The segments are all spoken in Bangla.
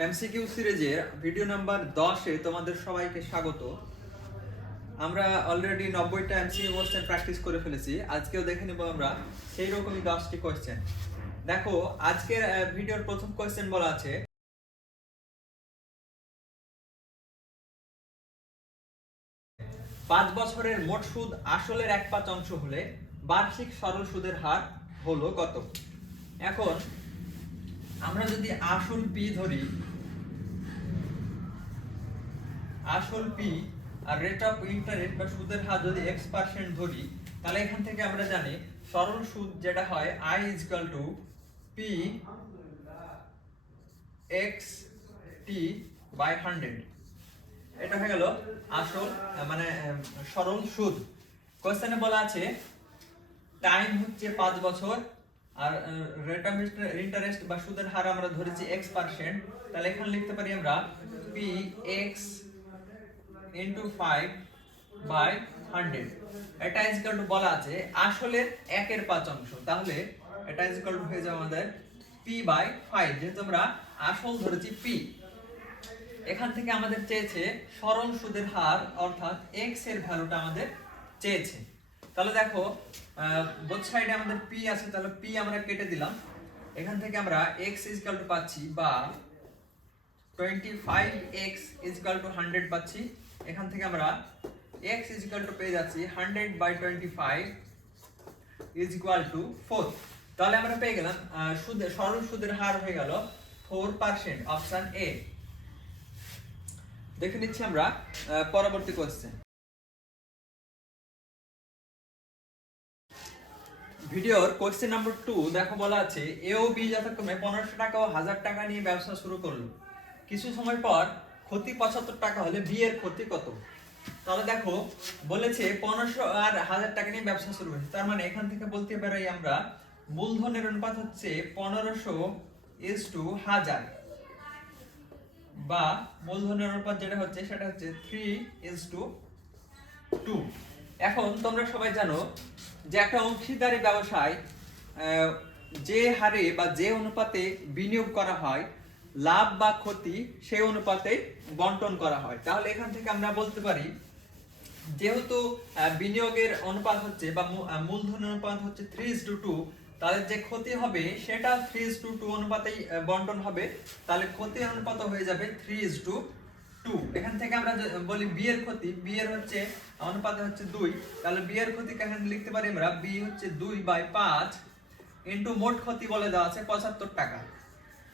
এমসিকিউ সিরিজের ভিডিও নাম্বার 10-এ তোমাদের সবাইকে স্বাগত। আমরা অলরেডি 90টা এমসিকিউ কোশ্চেন প্র্যাকটিস করে ফেলেছি। আজকেও দেখে নেব আমরা সেই রকমই 10টি কোশ্চেন। দেখো, আজকের ভিডিওর প্রথম কোশ্চেন বলা আছে, পাঁচ বছরের মোট সুদ আসলের 1/5 হলে বার্ষিক সরল সুদের হার হলো কত? এখন আমরা যদি আসল পি ধরি, আসল পি আর রেট অফ ইন্টারেস্ট বা সুদের হার যদি x% ধরি, তাহলে এখান থেকে আমরা জানি সরল সুদ যেটা হয় i = p x t by 100। এটা হয়ে গেল আসল মানে সরল সুদ। কোশ্চেনে বলা আছে টাইম হচ্ছে 5 বছর আর রেট অফ ইন্টারেস্ট বা সুদের হার আমরা ধরেছি x%। তাহলে এখানে লিখতে পারি আমরা p x into 5 by 100। এটা ইজ ইকুয়াল টু বলা আছে আসলের 1/5। তাহলে এটা ইজ ইকুয়াল টু হয়ে যাবে আমাদের p by 5, যেহেতু আমরা আসল ধরেছি p। এখান থেকে আমাদের চেয়েছে সরল সুদের হার, অর্থাৎ x এর ভ্যালুটা আমাদের চেয়েছে। তাহলে দেখো, বোথ সাইডে আমাদের p আছে, তাহলে p আমরা কেটে দিলাম। এখান থেকে আমরা x ইজ ইকুয়াল টু পাচ্ছি বা 25x ইজ ইকুয়াল টু 100 পাচ্ছি। এখান থেকে আমরা x ইজ ইকুয়াল টু পেয়ে যাচ্ছি 100/25 ইজ ইকুয়াল টু 4। তাহলে আমরা পেয়ে গেলাম সরল সুদের হার হয়ে গেল 4%, অপশন এ। দেখে নিচ্ছি আমরা পরবর্তী কোশ্চেন। ভিডিওর কোশ্চেন নাম্বার 2 দেখো, বলা আছে এ ও বি যথাক্রমে 1500 টাকা ও 1000 টাকা নিয়ে ব্যবসা শুরু করলো। কিছু সময় পর ক্ষতি 75 টাকা হলে বি এর ক্ষতি কত? তাহলে দেখো, বলেছে 1500 আর 1000 টাকা নিয়ে ব্যবসা শুরু হয়েছে, তার মানে এখান থেকে বলতে পারি আমরা মূলধনের অনুপাত হচ্ছে 1500:1000, বা মূলধনের অনুপাত যেটা হচ্ছে সেটা হচ্ছে 3:2। এখন তোমরা সবাই জানো যে একটা অংশীদারি ব্যবসায় যে হারে বা যে অনুপাতে বিনিয়োগ করা হয়, লাভ বা ক্ষতি সেই অনুপাতে বন্টন করা হয়। তাহলে এখান থেকে আমরা বলতে পারি যেহেতু বিনিয়োগের অনুপাত হচ্ছে বা মূলধনের অনুপাত হচ্ছে 3:2, তাহলে যে ক্ষতি হবে সেটা 3:2 অনুপাতেই বন্টন হবে। তাহলে ক্ষতির অনুপাত হয়ে যাবে 3:2। এখান থেকে আমরা বলি বি এর ক্ষতি, বি এর হচ্ছে অনুপাতে হচ্ছে 2, তাহলে বি এর ক্ষতি এখানে লিখতে পারি আমরা বি হচ্ছে 2/5 ইনটু মোট ক্ষতি বলে দেওয়া আছে 75 টাকা।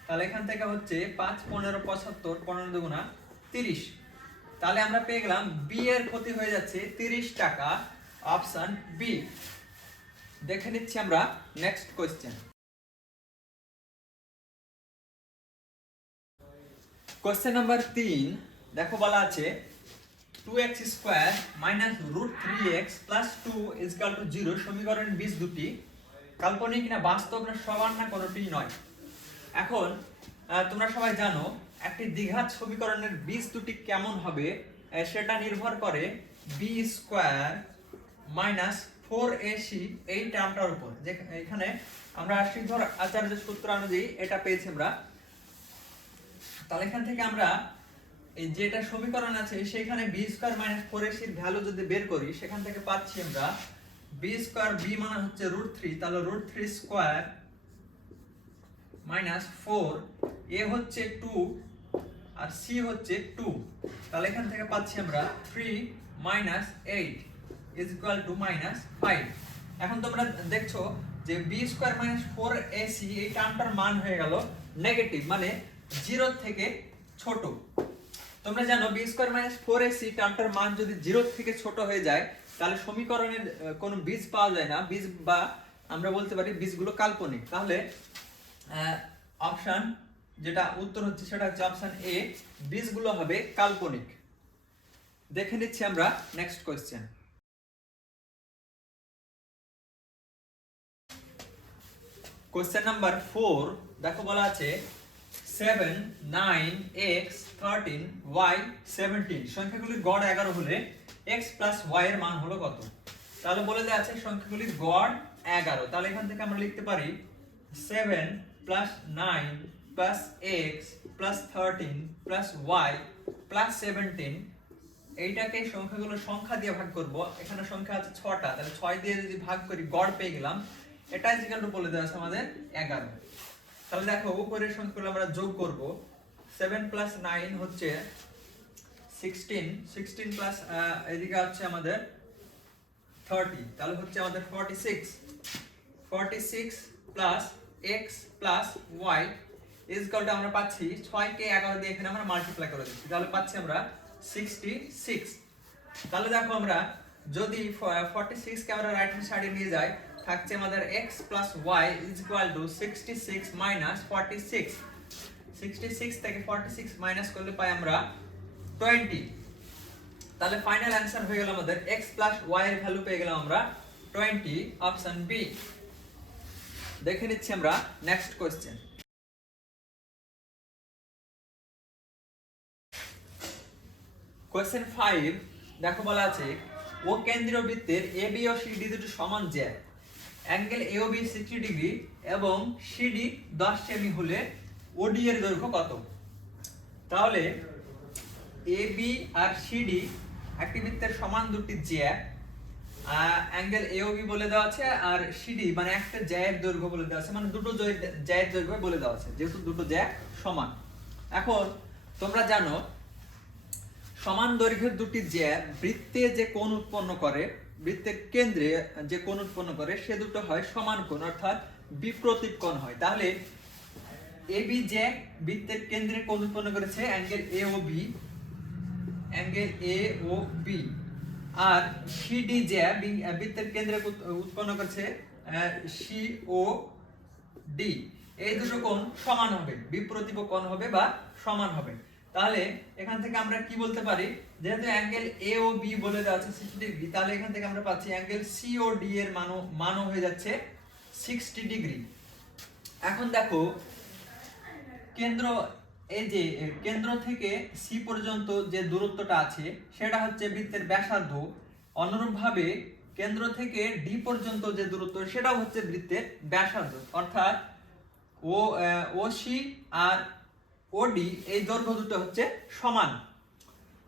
তাহলে এখান থেকে হচ্ছে 5 15 75, 15 দুগুণা 30। তাহলে আমরা পেয়ে গেলাম বি এর ক্ষতি হয়ে যাচ্ছে 30 টাকা, অপশন বি। দেখে নিচ্ছি আমরা নেক্সট কোশ্চেন। কোশ্চেন নাম্বার 3 দেখো, বলা আছে 2x² -√3x + 2 = 0 সমীকরণের বীজ দুটি কাল্পনিক না বাস্তব না সমান না কোনটি নয়। এখন তোমরা সবাই জানো একটি দ্বিঘাত সমীকরণের বীজ দুটি কেমন হবে সেটা নির্ভর করে b² - 4ac এই টার্মটার উপর। যে এখানে আমরা শ্রীধর আচার্যের সূত্র অনুযায়ী এটা পেয়েছি আমরা। তাহলে এখান থেকে আমরা এই যেটা সমীকরণ আছে সেখানে b² - 4ac এর ভ্যালু যদি বের করি, সেখান থেকে পাচ্ছি আমরা b², b মানে হচ্ছে √3, তাহলে √3² -4, a হচ্ছে 2 আর c হচ্ছে 2। তাহলে এখান থেকে পাচ্ছি আমরা 3 - 8 = -5। এখন তোমরা দেখছো যে b² - 4ac এই টার্মটার মান হয়ে গেল নেগেটিভ, মানে 0 থেকে ছোট। তোমরা জানো b² - 4ac টার্মটার মান যদি 0 থেকে ছোট হয়ে যায়, তাহলে সমীকরণের কোনো বীজ পাওয়া যায় না, বীজ বা আমরা বলতে পারি বীজগুলো কাল্পনিক। তাহলে অপশন যেটা উত্তর হচ্ছে সেটা হচ্ছে অপশন এ, বীজগুলো হবে কাল্পনিক। দেখে নিচ্ছি আমরা নেক্সট কোশ্চেন। কোশ্চেন নাম্বার 4 দেখো, বলা আছে 7 9 x 13 y 17 সংখ্যাগুলির গড় 11 হলে x + y এর মান হলো কত? তাহলে বলে দেওয়া আছে সংখ্যাগুলির গড় 11। তাহলে এখান থেকে আমরা লিখতে পারি 7 + 9 + x plus 13 plus Y plus 17, এইটাকে সংখ্যাগুলো সংখ্যা দিয়ে ভাগ করব। এখানে সংখ্যা আছে 6টা, তাহলে 6 দিয়ে যদি ভাগ করি গড় পেয়ে গেলাম। এটা ইকুয়াল টু বলে দেওয়া আছে আমাদের 11। তাহলে দেখো উপরের সংখ্যাগুলো আমরা যোগ করব। 7 প্লাস 9 হচ্ছে 16, 16 প্লাস এদিকে আছে আমাদের 30, তাহলে হচ্ছে আমাদের 46, 46 plus x plus y is equal two আমরা পাচ্ছি 6 কে 11 দিয়ে এখানে আমরা মাল্টিপ্লাই করে দিচ্ছি, তাহলে পাচ্ছি আমরা 66। তাহলে দেখো আমরা যদি 46 কে আমরা রাইট হ্যান্ড সাইডে নিয়ে যাই, থাকছে আমাদের x plus y is equal two 66 minus 46। 66 থেকে 46 মাইনাস করলে পাই আমরা 20। তাহলে ফাইনাল অ্যানসার হয়ে গেল আমাদের x প্লাস y এর ভ্যালু পেয়ে গেলাম আমরা 20, অপশন বি। দেখে নিচ্ছি আমরা নেক্সট কোশ্চেন। কোশ্চেন 5 দেখো বলা আছে ও কেন্দ্রীয় বৃত্তের AB ও CD দুটো সমান যে অ্যাঙ্গেল AOB 60 ডিগ্রি এবং CD 10 সেমি হলে OD এর দৈর্ঘ্য কত? তাহলে AB আর CD একটি বৃত্তের সমান দুটি জ্যা, অ্যাঙ্গেল AOB বলে দেওয়া আছে, আর CD মানে একটা জ্যায়ের দৈর্ঘ্য বলে দেওয়া আছে, মানে দুটো জ্যায়ের দৈর্ঘ্য বলে দেওয়া আছে, যেহেতু দুটো জ্যা সমান। এখন তোমরা জানো সমান দৈর্ঘ্যের দুটি জ্যা বৃত্তে যে কোণ উৎপন্ন করে, বৃত্তের কেন্দ্রে যে কোণ উৎপন্ন করে সে দুটো হয় সমান কোণ, অর্থাৎ বিপ্রতীপ কোণ হয়। তাহলে AB জ্যা বৃত্তের কেন্দ্রে কোণ উৎপন্ন করেছে অ্যাঙ্গেল AOB, অ্যাঙ্গেল AOB, আর CD জ্যা বৃত্তের কেন্দ্রে উৎপন্ন করেছে COD। এই দুটো কোণ সমান হবে, বিপ্রতীপ কোণ হবে বা সমান হবে। তাহলে এখান থেকে আমরা কি বলতে পারি, যেহেতু অ্যাঙ্গেল AOB বলে দেওয়া আছে 60 ডিগ্রি, তাহলে এখান থেকে আমরা পাচ্ছি অ্যাঙ্গেল COD এর মানও হয়ে যাচ্ছে 60 ডিগ্রি। এখন দেখো কেন্দ্র, এই যে কেন্দ্র থেকে C পর্যন্ত যে দূরত্বটা আছে সেটা হচ্ছে বৃত্তের ব্যাসার্ধ। অনুরূপভাবে কেন্দ্র থেকে D পর্যন্ত যে দূরত্ব সেটাও হচ্ছে বৃত্তের ব্যাসার্ধ, অর্থাৎ OC আর OD এই দৈর্ঘ্য দুটো হচ্ছে সমান।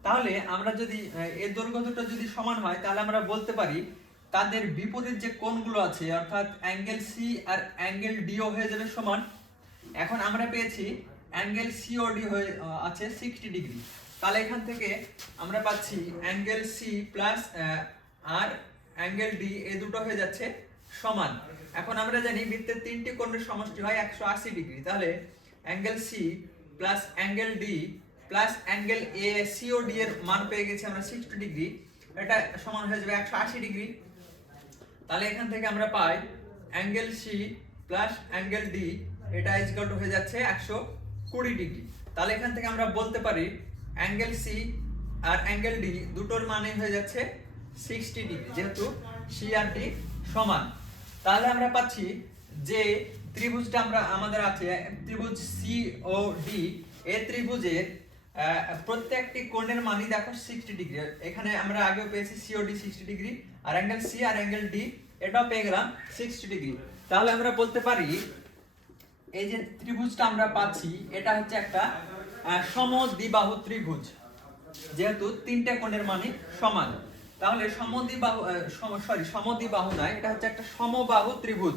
তাহলে আমরা যদি এই দৈর্ঘ্য দুটো যদি সমান হয় তাহলে আমরা বলতে পারি তাদের বিপরীত যে কোণগুলো আছে, অর্থাৎ অ্যাঙ্গেল C আর অ্যাঙ্গেল DO হয়ে যাবে সমান। এখন আমরা পেয়েছি অ্যাঙ্গেল COD হয়ে আছে 60 ডিগ্রি, তাহলে এখান থেকে আমরা পাচ্ছি অ্যাঙ্গেল C প্লাস আর অ্যাঙ্গেল D এই দুটো হয়ে যাচ্ছে সমান। এখন আমরা জানি বৃত্তের তিনটি কোণের সমষ্টি হয় 180 ডিগ্রি, তাহলে angle C plus angle D plus angle COD এর মান পেয়ে গেছি আমরা 60 ডিগ্রি, এটা সমান হয়ে যাবে 180 ডিগ্রি। তাহলে এখান থেকে আমরা পাই angle C plus angle D এটা ইজ ইকুয়াল টু হয়ে যাচ্ছে 120 ডিগ্রি। তাহলে এখান থেকে আমরা বলতে পারি অ্যাঙ্গেল C আর অ্যাঙ্গেল D দুটোর মানে হয়ে যাচ্ছে 60 ডিগ্রি, যেহেতু C আর D সমান। তাহলে আমরা পাচ্ছি যে ত্রিভুজটা আমাদের আছে ত্রিভুজ COD, এই ত্রিভুজের প্রত্যেকটি কোণের মানই দেখো 60 ডিগ্রি। এখানে আমরা আগেও পেয়েছি COD 60 ডিগ্রি, আর অ্যাঙ্গেল C আর অ্যাঙ্গেল D এটাও পেয়ে গেলাম 60 ডিগ্রি। তাহলে আমরা বলতে পারি এই যে ত্রিভুজটা আমরা পাচ্ছি এটা হচ্ছে একটা সমদ্বিবাহু ত্রিভুজ, যেহেতু তিনটে কোণের মানই সমান। তাহলে সমদ্বিবাহু নয়, এটা হচ্ছে একটা সমবাহু ত্রিভুজ।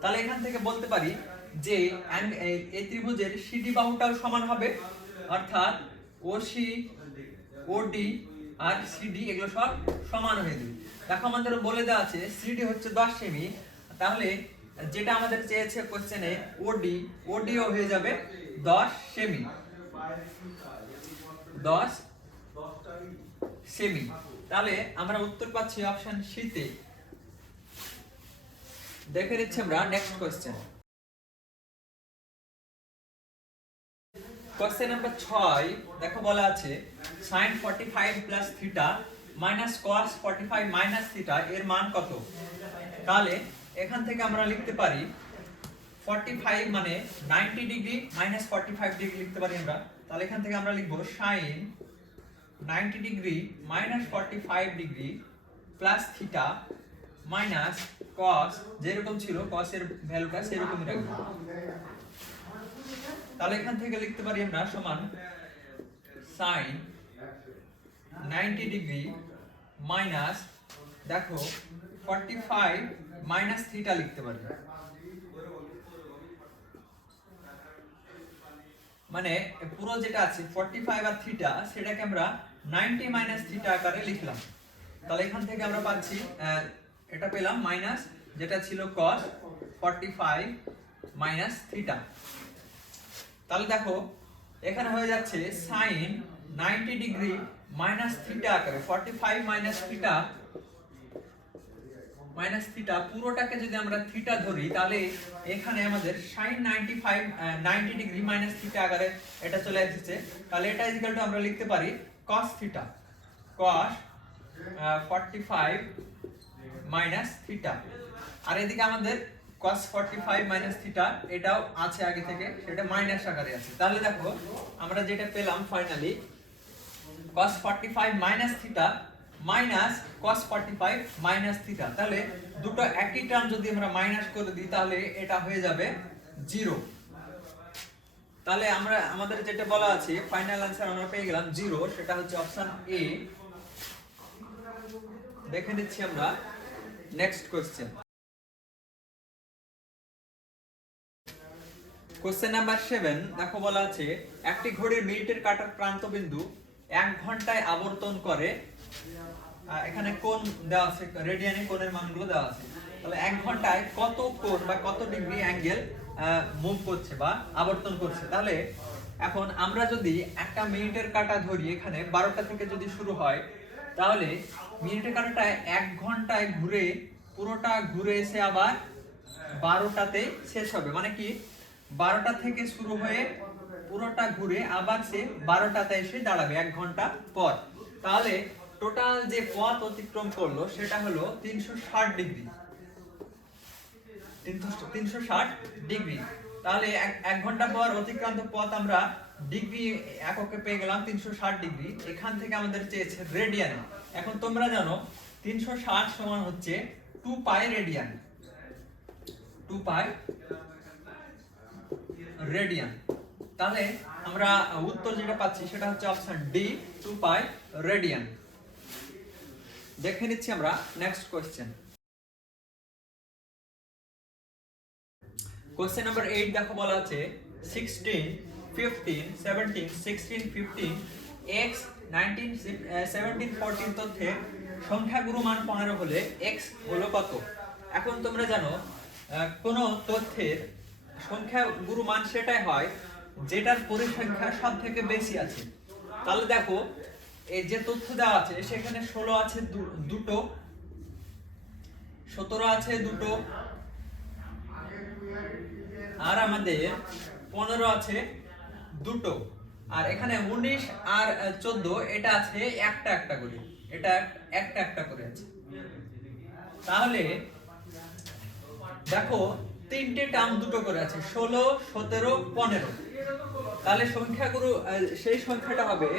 তাহলে এখান থেকে বলতে পারি যে এই ত্রিভুজের CD বাহুটাও সমান হবে, অর্থাৎ OC OD আর CD এগুলো সব সমান হয়ে যাবে। দেখো আমাদের বলে দেওয়া আছে CD হচ্ছে 10 সেমি, তাহলে যেটা আমাদের চেয়েছে কোশ্চেনে ODও হয়ে যাবে 10 সেমি, 10 সেমি। তাহলে আমরা উত্তর পাচ্ছি অপশন সি তে। দেখে নিচ্ছি আমরা নেক্সট কোশ্চেন। কোশ্চেন নাম্বার 6 দেখো বলা আছে sin 45 plus theta minus cos 45 minus theta এর মান কত? তাহলে এখান থেকে আমরা লিখতে পারি 45 মানে 90 ডিগ্রি মাইনাস 45 ডিগ্রি লিখতে পারি আমরা। তাহলে এখান থেকে আমরা লিখব sin 90 degree minus 45 degree plus theta minus cos, যেরকম ছিল cos এর ভ্যালুটা সেরকমই রাখবো। তাহলে এখান থেকে লিখতে পারি আমরা সমান sin 90 ডিগ্রি মাইনাস দেখো 45 মাইনাস থিটা লিখতে পারি। মানে পুরো যেটা আছে 45 আর থিটা সেটাকে আমরা 90 মাইনাস থিটা আকারে লিখলাম। তাহলে এখান থেকে আমরা পাচ্ছি এটা পেলাম মাইনাস যেটা ছিল cos 45 মাইনাস থিটা। তাহলে দেখো এখানে হয়ে যাচ্ছে sin 90 ডিগ্রি মাইনাস থিটা আকারে 45 মাইনাস থিটা পুরোটাকে যদি আমরা থিটা ধরি তাহলে এখানে আমাদের sin 90 ডিগ্রি মাইনাস থিটা আকারে এটা চলে এসেছে। তাহলে এটা ইকুয়াল টু আমরা লিখতে পারি cos থিটা, cos 45 মাইনাস থিটা। আর এদিকে আমাদের cos 45 মাইনাস থিটা এটাও আছে আগে থেকে, সেটা মাইনাস আকারে আছে। তাহলে দেখো আমরা যেটা পেলাম finally cos 45 minus theta minus cos 45 minus theta. তাহলে দুটো একই টার্ম যদি আমরা মাইনাস করে দিই তাহলে এটা হয়ে যাবে 0। তাহলে আমরা আমাদের যেটা বলা আছে ফাইনাল आंसर আমরা পেয়ে গেলাম 0, সেটা হচ্ছে অপশন এ। দেখে নিচ্ছি আমরা নেক্সট কোশ্চেন। কোশ্চেন নাম্বার 7 দেখো বলা আছে একটি ঘড়ির মিনিটের কাঁটার প্রান্তবিন্দু 1 ঘন্টায় আবর্তন করে। এখানে কোণ দেওয়া আছে, রেডিয়ানে কোণের মানগুলো দেওয়া আছে। তাহলে 1 ঘন্টায় কত কোণ বা কত ডিগ্রি অ্যাঙ্গেল মুভ করছে বা আবর্তন করছে। তাহলে এখন আমরা যদি একটা মিনিটের কাঁটা ধরি, এখানে 12টা থেকে যদি শুরু হয় তাহলে মিনিটের কাঁটাটা 1 ঘন্টায় ঘুরে পুরোটা ঘুরে এসে আবার 12টাতে শেষ হবে। মানে কি 12টা থেকে শুরু হয়ে পুরোটা ঘুরে আবার সে 12টাতে এসে দাঁড়াবে 1 ঘন্টা পর। তাহলে টোটাল যে পথ অতিক্রম করলো সেটা হলো 360 ডিগ্রি। 360 ডিগ্রি। তাহলে 1 ঘন্টা পর অতিক্রান্ত পথ আমরা ডিগ্রি এককে পেয়ে গেলাম 360 ডিগ্রি। এখান থেকে আমাদের চেয়েছে রেডিয়ানে। এখন তোমরা জানো 360 সমান হচ্ছে 2 পাই রেডিয়ান, 2 পাই রেডিয়ান। তাহলে আমরা উত্তর যেটা পাচ্ছি সেটা হচ্ছে অপশন ডি 2 পাই রেডিয়ান। দেখে নিচ্ছি আমরা নেক্সট কোশ্চেন। কোশ্চেন নাম্বার 8 দেখো বলা আছে 16 15 17 16 15 x 19 17 14 তথ্যের সংখ্যাগুরু মান 15 হলে x হলো কত। এখন তোমরা জানো কোন তথ্যের সংখ্যাগুরু মান সেটাই হয় যেটার পরিসংখ্যা সবথেকে বেশি আছে। তাহলে দেখো এই যে তথ্য দেওয়া আছে সেখানে 16 আছে দুটো, 17 আছে দুটো, আর আমাদের 15 আছে দুটো, আর এখানে 19 আর 14 এটা আছে একটা একটা করে, এটা একটা একটা করে আছে। তাহলে দেখো তিনটে টার্ম দুটো করে আছে 16 17 15। তাহলে সংখ্যাগুরু সেই সংখ্যাটা হবে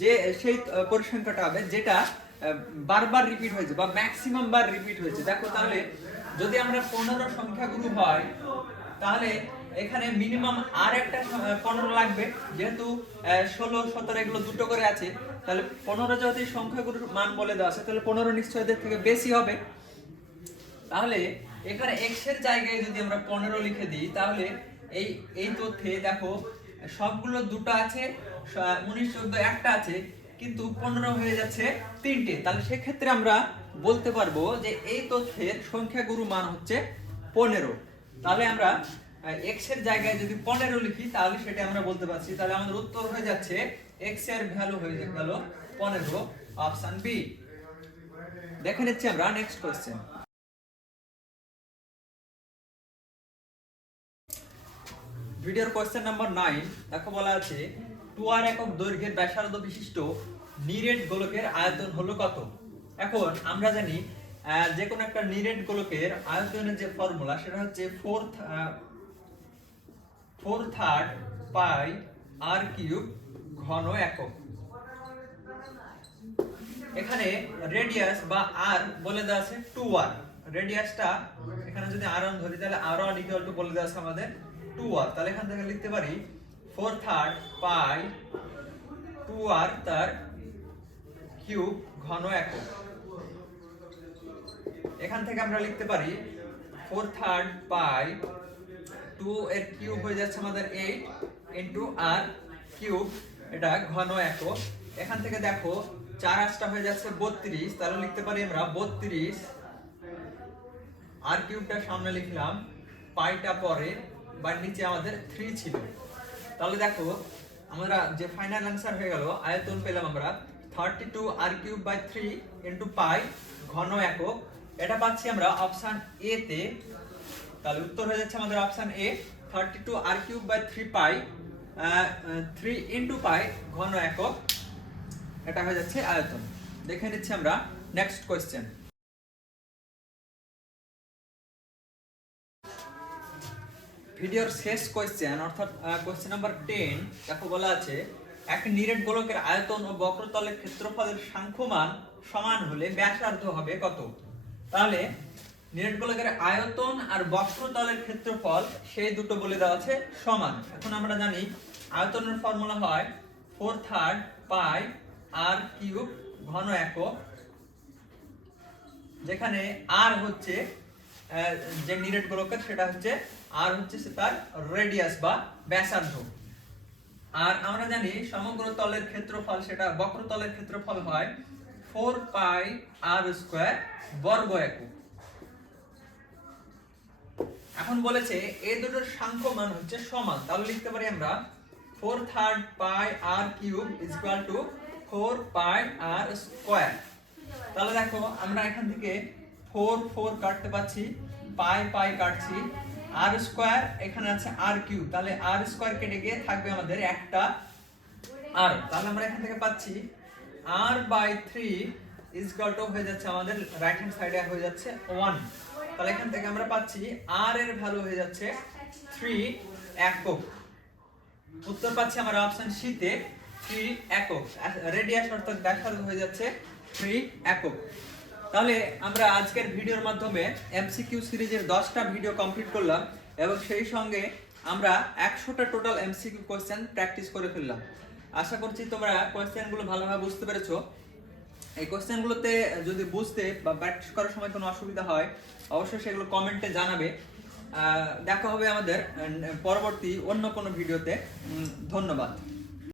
যে সেই পরিসংখ্যাটা হবে যেটা বারবার রিপিট হয়েছে বা ম্যাক্সিমাম বার রিপিট হয়েছে। দেখো তাহলে যদি আমরা 15 সংখ্যাগুরু হয় তাহলে এখানে মিনিমাম আর একটা 15 লাগবে, যেহেতু 16 17 এগুলো দুটো করে আছে। তাহলে 15 যদি সংখ্যাগুরুর মান বলে দেওয়া আছে তাহলে 15 নিশ্চয়ই এদের থেকে বেশি হবে। তাহলে এখানে x এর জায়গায় যদি আমরা 15 লিখে দিই তাহলে এই তথ্যে দেখো সবগুলো দুটো আছে, 19 14 একটা আছে, কিন্তু 15 হয়ে যাচ্ছে তিনটে। তাহলে সেক্ষেত্রে আমরা বলতে পারবো যে এই তথ্যের সংখ্যাগুরু মান হচ্ছে 15। তাহলে আমরা x এর জায়গায় যদি 15 লিখি তাহলে সেটা আমরা বলতে পারছি। তাহলে আমাদের উত্তর হয়ে যাচ্ছে x এর ভ্যালু হয়ে গেল 15, অপশন বি। দেখে নিচ্ছি আমরা নেক্সট কোশ্চেন। ভিডিওর কোশ্চেন নাম্বার 9 দেখো বলা আছে 2r একক দৈর্ঘ্যের ব্যাসার্ধ বিশিষ্ট নিরেট গোলকের আয়তন হলো কত। এখন আমরা জানি যে কোনো একটা নিরেট গোলকের আয়তনের যে ফর্মুলা সেটা হচ্ছে 4/3 পাই r কিউব ঘন একক। এখানে রেডিয়াস বা r বলে দেওয়া আছে 2r। রেডিয়াসটা এখানে যদি r1 ধরি তাহলে r1 বলে দেওয়া আছে আমাদের 2r, তাহলে এখান থেকে লিখতে পারি 4/3 পাই 2r তার কিউব ঘন একক। এখান থেকে আমরা লিখতে পারি 4/3 পাই 2 এর কিউব হয়ে যাচ্ছে আমাদের 8 ইন্টু আর কিউব, এটা ঘন একক। এখান থেকে দেখো 4 8টা হয়ে যাচ্ছে 32, তাহলে লিখতে পারি আমরা 32 আর কিউবটা সামনে লিখলাম, পাইটা পরে বা নিচে আমাদের 3 ছিল। তাহলে দেখো আমরা যে ফাইনাল অ্যান্সার হয়ে গেল, আয়তন পেলাম আমরা 32 আর কিউব বাই 3 ইন্টু পাই ঘন একক। এটা পাচ্ছি আমরা অপশন এ তে। তাহলে উত্তর হয়ে যাচ্ছে আমাদের অপশন এ 32 আর cube by 3 pi 3 into pi ঘন একক। এটা হয়ে যাচ্ছে আয়তন। দেখে নিচ্ছি আমরা নেক্সট কোয়েশ্চেন। ভিডিওর শেষ কোয়েশ্চেন অর্থাৎ কোয়েশ্চেন নাম্বার 10। দেখো বলা আছে একটি নিরেট গোলকের আয়তন ও বক্রতলের ক্ষেত্রফলের সাংখ্যমান সমান হলে ব্যাসার্ধ হবে কত? তাহলে নিরেট গোলকের আয়তন আর বক্রতলের ক্ষেত্রফল সেই দুটো বলে দেওয়া আছে সমান। এখন আমরা জানি আয়তনের ফর্মুলা হয় 4/3 পাই আর কিউব ঘন একক, যেখানে আর হচ্ছে যে নিরেট গোলকের সেটা হচ্ছে আর হচ্ছে তার রেডিয়াস বা ব্যাসার্ধ। আর আমরা জানি সমগ্র তলের ক্ষেত্রফল সেটা বক্রতলের ক্ষেত্রফল হয় 4 পাই আর স্কয়ার বর্গ একক। এখন বলেছে এই দুটোর সাংখ্যমান হচ্ছে সমান, তাহলে লিখতে পারি আমরা 4/3 pi r cube is equal to 4 pi r square. তাহলে দেখো আমরা এখান থেকে 4 4 কাটতে পাচ্ছি, পাই পাই কাটছি, আর স্কয়ার এখানে আছে আর কিউব, তাহলে আর স্কয়ার কেটে গিয়ে থাকবে আমাদের একটা আর। তাহলে আমরা এখান থেকে পাচ্ছি r by 3 is equal to হয়ে যাচ্ছে আমাদের রাইট হ্যান্ড সাইডে হয়ে যাচ্ছে 1। তাহলে এখান থেকে আমরা পাচ্ছি r এর ভ্যালু হয়ে যাচ্ছে 3 একক। উত্তর পাচ্ছি আমরা অপশন সি তে 3 একক। রেডিয়াস অর্থাৎ ব্যাসার্ধ হয়ে যাচ্ছে 3 একক। তাহলে আমরা আজকের ভিডিওর মাধ্যমে এমসিকিউ সিরিজের 10টা ভিডিও কমপ্লিট করলাম এবং সেই সঙ্গে আমরা 100টা টোটাল এমসিকিউ কোশ্চেন প্র্যাকটিস করে ফেললাম। আশা করছি তোমরা কোশ্চেনগুলো ভালোভাবে বুঝতে পেরেছো। এই কোশ্চেনগুলোতে যদি বুঝতে বা প্র্যাকটিস করার সময় কোনো অসুবিধা হয় অবশ্যই সেগুলো কমেন্টে জানাবে। দেখা হবে আমাদের পরবর্তী অন্য কোনো ভিডিওতে। ধন্যবাদ।